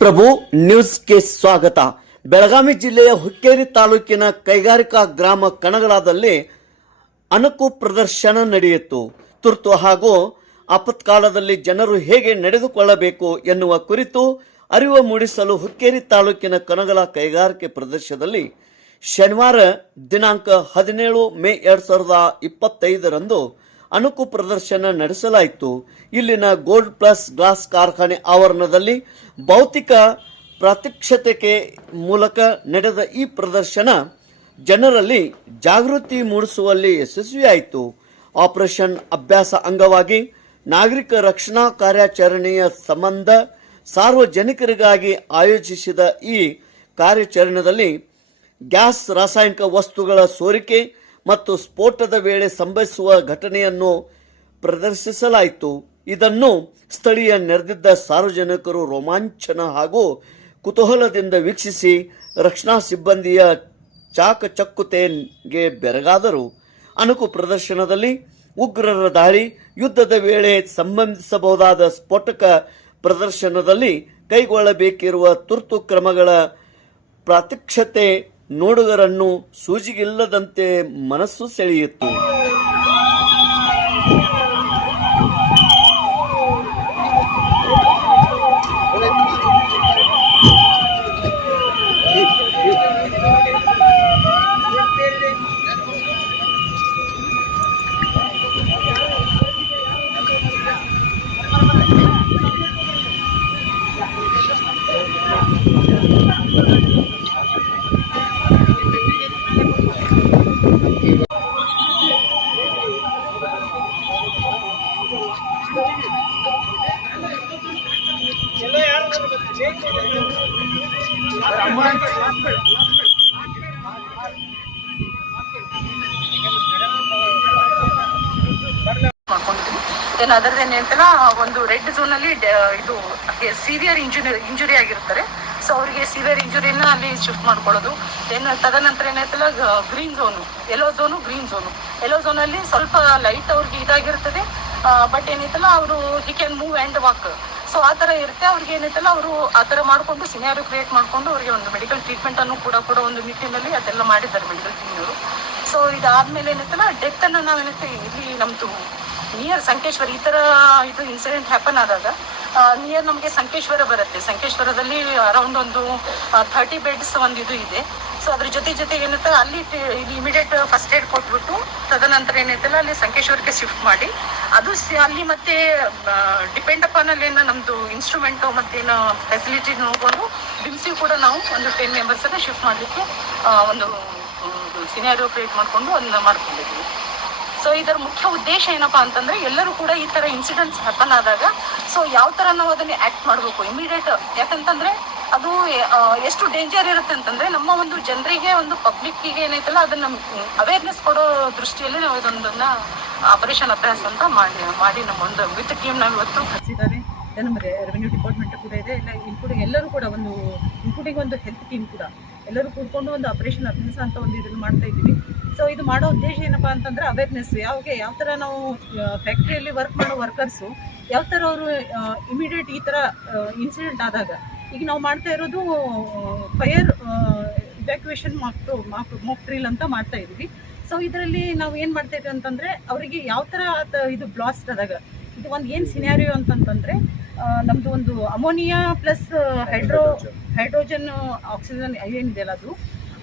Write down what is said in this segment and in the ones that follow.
ಪ್ರಭು ನ್ಯೂಸ್ಗೆ ಸ್ವಾಗತ. ಬೆಳಗಾವಿ ಜಿಲ್ಲೆಯ ಹುಕ್ಕೇರಿ ತಾಲೂಕಿನ ಕೈಗಾರಿಕಾ ಗ್ರಾಮ ಕಣಗಳಾದಲ್ಲಿ ಅಣಕು ಪ್ರದರ್ಶನ ನಡೆಯಿತು. ತುರ್ತು ಹಾಗೂ ಆಪತ್ಕಾಲದಲ್ಲಿ ಜನರು ಹೇಗೆ ನಡೆದುಕೊಳ್ಳಬೇಕು ಎನ್ನುವ ಕುರಿತು ಅರಿವು ಮೂಡಿಸಲು ಹುಕ್ಕೇರಿ ತಾಲೂಕಿನ ಕನಗಲ ಕೈಗಾರಿಕೆ ಪ್ರದೇಶದಲ್ಲಿ ಶನಿವಾರ ದಿನಾಂಕ ಹದಿನೇಳು ಮೇ ಎರಡು ಸಾವಿರದ ಇಪ್ಪತ್ತೈದರಂದು ಅಣುಕು ಪ್ರದರ್ಶನ ನಡೆಸಲಾಯಿತು. ಇಲ್ಲಿನ ಗೋಲ್ಡ್ ಪ್ಲಸ್ ಗ್ಲಾಸ್ ಕಾರ್ಖಾನೆ ಆವರಣದಲ್ಲಿ ಭೌತಿಕ ಪ್ರಾತ್ಯಕ್ಷತೆಗೆ ಮೂಲಕ ನಡೆದ ಈ ಪ್ರದರ್ಶನ ಜನರಲ್ಲಿ ಜಾಗೃತಿ ಮೂಡಿಸುವಲ್ಲಿ ಯಶಸ್ವಿಯಾಯಿತು. ಆಪರೇಷನ್ ಅಭ್ಯಾಸ ಅಂಗವಾಗಿ ನಾಗರಿಕ ರಕ್ಷಣಾ ಕಾರ್ಯಾಚರಣೆಯ ಸಂಬಂಧ ಸಾರ್ವಜನಿಕರಿಗಾಗಿ ಆಯೋಜಿಸಿದ ಈ ಕಾರ್ಯಾಚರಣೆಯಲ್ಲಿ ಗ್ಯಾಸ್ ರಾಸಾಯನಿಕ ವಸ್ತುಗಳ ಸೋರಿಕೆ ಮತ್ತು ಸ್ಫೋಟದ ವೇಳೆ ಸಂಭವಿಸುವ ಘಟನೆಯನ್ನು ಪ್ರದರ್ಶಿಸಲಾಯಿತು. ಇದನ್ನು ಸ್ಥಳೀಯ ನೆರೆದಿದ್ದ ಸಾರ್ವಜನಿಕರು ರೋಮಾಂಚನ ಹಾಗೂ ಕುತೂಹಲದಿಂದ ವೀಕ್ಷಿಸಿ ರಕ್ಷಣಾ ಸಿಬ್ಬಂದಿಯ ಚಾಕಚಕ್ಕುತೆಗೆ ಬೆರಗಾದರು. ಅಣುಕು ಪ್ರದರ್ಶನದಲ್ಲಿ ಉಗ್ರರ ದಾಳಿ ಯುದ್ಧದ ವೇಳೆ ಸಂಬಂಧಿಸಬಹುದಾದ ಸ್ಫೋಟಕ ಪ್ರದರ್ಶನದಲ್ಲಿ ಕೈಗೊಳ್ಳಬೇಕಿರುವ ತುರ್ತು ಕ್ರಮಗಳ ಪ್ರಾತ್ಯಕ್ಷತೆ ನೋಡುಗರನ್ನು ಸೂಜಿಗಿಲ್ಲದಂತೆ ಮನಸ್ಸು ಸೆಳೆಯಿತು. ದೆನ್ ಅದರದ್ದು ಏನಂತಲ್ಲ ಒಂದು ರೆಡ್ ಝೋನ್ ಅಲ್ಲಿ ಇದು ಸಿವಿಯರ್ ಇಂಜುರಿ ಇಂಜುರಿ ಆಗಿರ್ತಾರೆ ಸೊ ಅವರಿಗೆ ಸಿವಿಯರ್ ಇಂಜುರಿನ ಅಲ್ಲಿ ಶಿಫ್ಟ್ ಮಾಡ್ಕೊಳ್ಳೋದು. ದೆನ್ ತದನಂತರ ಏನಾಯ್ತಲ್ಲ green zone yellow zone green zone yellow ಝೋನಲ್ಲಿ ಸ್ವಲ್ಪ ಲೈಟ್ ಅವ್ರಿಗೆ ಇದಾಗಿರ್ತದೆ ಬಟ್ ಏನೈತಲ್ಲ ಅವರು he can move and walk so ಆ ಥರ ಇರುತ್ತೆ. ಅವ್ರಿಗೆ ಏನೈತಲ್ಲ ಅವರು ಆ ಥರ ಮಾಡಿಕೊಂಡು ಸಿನಿಯಾರು ಕ್ರಿಯೇಟ್ ಮಾಡಿಕೊಂಡು, ಅವರಿಗೆ ಒಂದು ಮೆಡಿಕಲ್ ಟ್ರೀಟ್ಮೆಂಟ್ ಅನ್ನು ಕೂಡ ಕೂಡ ಒಂದು ನಿಟ್ಟಿನಲ್ಲಿ ಅದೆಲ್ಲ ಮಾಡಿದ್ದಾರೆ ಮೆಡಿಕಲ್ ಟೀಮ್ನವರು ಸೊ ಇದಾದ್ಮೇಲೆ ಏನೈತಲ್ಲ ಅನ್ನು ನಾವೇನೈತೆ ಇಲ್ಲಿ ನಮ್ದು ನಿಯರ್ ಸಂಕೇಶ್ವರ ಈ ತರ ಇದು ಇನ್ಸಿಡೆಂಟ್ ಹ್ಯಾಪನ್ ಆದಾಗ ನಿಯರ್ ನಮಗೆ ಸಂಕೇಶ್ವರ ಬರುತ್ತೆ. ಸಂಕೇಶ್ವರದಲ್ಲಿ ಅರೌಂಡ್ ಒಂದು ಥರ್ಟಿ ಬೆಡ್ಸ್ ಒಂದು ಇದು ಇದೆ. ಸೊ ಅದ್ರ ಜೊತೆ ಜೊತೆ ಏನಂತ, ಅಲ್ಲಿ ಇಮಿಡಿಯೇಟ್ ಫಸ್ಟ್ ಏಡ್ ಕೊಟ್ಬಿಟ್ಟು, ತದನಂತರ ಏನೈತಲ್ಲ, ಅಲ್ಲಿ ಸಂಕೇಶ್ವರಕ್ಕೆ ಶಿಫ್ಟ್ ಮಾಡಿ, ಅದು ಅಲ್ಲಿ ಮತ್ತೆ ಡಿಪೆಂಡ್ ಅಪಾನ್ ಅಲ್ಲಿ ಏನೋ ನಮ್ದು ಇನ್ಸ್ಟ್ರೂಮೆಂಟು ಮತ್ತೇನು ಫೆಸಿಲಿಟಿ ನೋಡ್ಕೊಂಡು, ಬಿಮ್ಸಿ ಕೂಡ ನಾವು ಒಂದು ಟೆನ್ ಮೆಂಬರ್ಸ್ ಅನ್ನ ಶಿಫ್ಟ್ ಮಾಡಲಿಕ್ಕೆ ಒಂದು ಸಿನಾರಿಯೋ ಕ್ರಿಯೇಟ್ ಮಾಡಿಕೊಂಡು ಅದನ್ನ ಮಾಡ್ಕೊಂಡಿದ್ವಿ ಸೊ ಇದರ ಮುಖ್ಯ ಉದ್ದೇಶ ಏನಪ್ಪಾ ಅಂತಂದ್ರೆ ಎಲ್ಲರೂ ಕೂಡ ಈ ತರ ಇನ್ಸಿಡೆಂಟ್ಸ್ ಹ್ಯಾಪನ್ ಆದಾಗ ಸೊ ಯಾವ ತರ ನಾವು ಅದನ್ನ ಆಕ್ಟ್ ಮಾಡಬೇಕು? ಇಮಿಡಿಯೇಟ್ ಯಾಕಂತಂದ್ರೆ ಅದು ಎಷ್ಟು ಡೇಂಜರ್ ಇರುತ್ತೆ ಅಂತಂದ್ರೆ ನಮ್ಮ ಒಂದು ಜನರಿಗೆ, ಒಂದು ಪಬ್ಲಿಕ್ಕಿಗೆ ಏನೈತಲ್ಲ, ಅದನ್ನ ಅವೇರ್ನೆಸ್ ಕೊಡೋ ದೃಷ್ಟಿಯಲ್ಲಿ ನಾವು ಇದೊಂದನ್ನ ಆಪರೇಷನ್ ಅಭ್ಯಾಸ ಅಂತ ಮಾಡಿ ಮಾಡಿ ನಮ್ಮ ಒಂದು ವಿತ್ ಟೀಮ್ ನಾವು ಇವತ್ತು ಕಳಿಸಿದ್ದಾರೆ. ರೆವೆನ್ಯೂ ಡಿಪಾರ್ಟ್ಮೆಂಟ್ ಕೂಡ ಇದೆ. ಇಲ್ಲ ಇನ್ಕ್ಲೂಡಿಂಗ್ ಎಲ್ಲರೂ ಕೂಡ ಒಂದು ಇನ್ಕ್ಲೂಡಿಂಗ್ ಒಂದು ಹೆಲ್ತ್ ಟೀಮ್ ಕೂಡ. ಎಲ್ಲರೂ ಕೂತ್ಕೊಂಡು ಒಂದು ಆಪರೇಷನ್ ಅಭ್ಯಾಸ ಅಂತ ಒಂದು ಇದನ್ನು ಮಾಡ್ತಾ ಇದ್ದೀವಿ. ಸೊ ಇದು ಮಾಡೋ ಉದ್ದೇಶ ಏನಪ್ಪ ಅಂತಂದ್ರೆ ಅವೇರ್ನೆಸ್ ಯಾವಾಗ ಯಾವ ಥರ ನಾವು ಫ್ಯಾಕ್ಟ್ರಿಯಲ್ಲಿ ವರ್ಕ್ ಮಾಡೋ ವರ್ಕರ್ಸು ಯಾವ ಥರ ಅವರು ಇಮಿಡಿಯೇಟ್ ಈ ಥರ ಇನ್ಸಿಡೆಂಟ್ ಆದಾಗ ಈಗ ನಾವು ಮಾಡ್ತಾ ಇರೋದು fire evacuation mock mock drill ಅಂತ ಮಾಡ್ತಾ ಇದ್ವಿ. ಸೊ ಇದರಲ್ಲಿ ನಾವು ಏನು ಮಾಡ್ತಾ ಇದ್ವಿ ಅಂತಂದರೆ ಅವರಿಗೆ ಯಾವ ಥರ ಇದು ಬ್ಲಾಸ್ಟ್ ಆದಾಗ ಇದು ಒಂದು ಏನು ಸಿನಾರಿಯೋ ಅಂತಂತಂದರೆ ನಮ್ಮದು ಒಂದು ammonia plus hydro hydrogen oxygen ಏನಿದೆಯಲ್ಲ ಅದು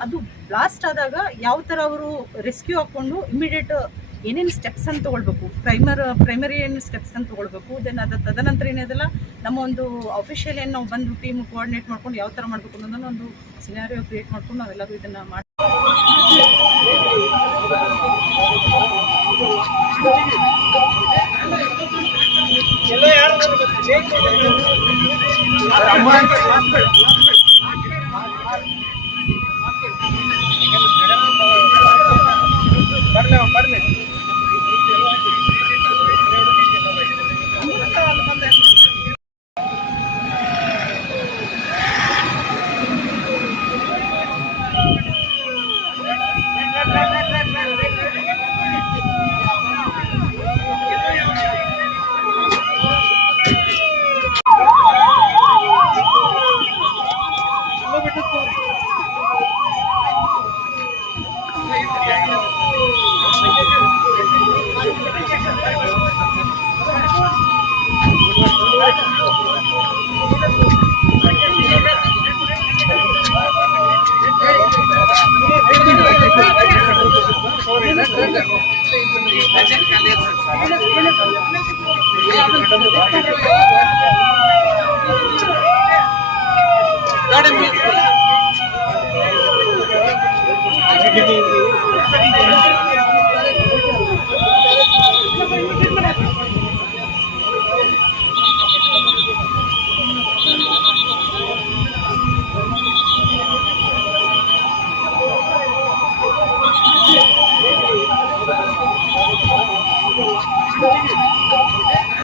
ಅದು ಬ್ಲಾಸ್ಟ್ ಆದಾಗ ಯಾವ ಥರ ಅವರು ರೆಸ್ಕ್ಯೂ ಹಾಕ್ಕೊಂಡು ಇಮಿಡಿಯೇಟ್ ಏನೇನು ಸ್ಟೆಪ್ಸನ್ನು ತೊಗೊಳ್ಬೇಕು? ಪ್ರೈಮರ್ ಪ್ರೈಮರಿ ಏನು ಸ್ಟೆಪ್ಸನ್ನು ತೊಗೊಳ್ಬೇಕು? ದೆನ್ ಅದು ತದನಂತರ ಏನಿದೆಲ್ಲ ನಮ್ಮ ಒಂದು ಅಫಿಷಿಯಲ್ ಏನು ನಾವು ಬಂದು ಟೀಮ್ ಕೋಆರ್ಡಿನೇಟ್ ಮಾಡ್ಕೊಂಡು ಯಾವ ಥರ ಮಾಡಬೇಕು ಅನ್ನೋದನ್ನು ಒಂದು ಸಿನಾರಿಯೋ ಕ್ರಿಯೇಟ್ ಮಾಡ್ಕೊಂಡು ನಾವೆಲ್ಲರೂ ಇದನ್ನು ಮಾಡಿ ಎಲ್ಲ પરમિટ Madam,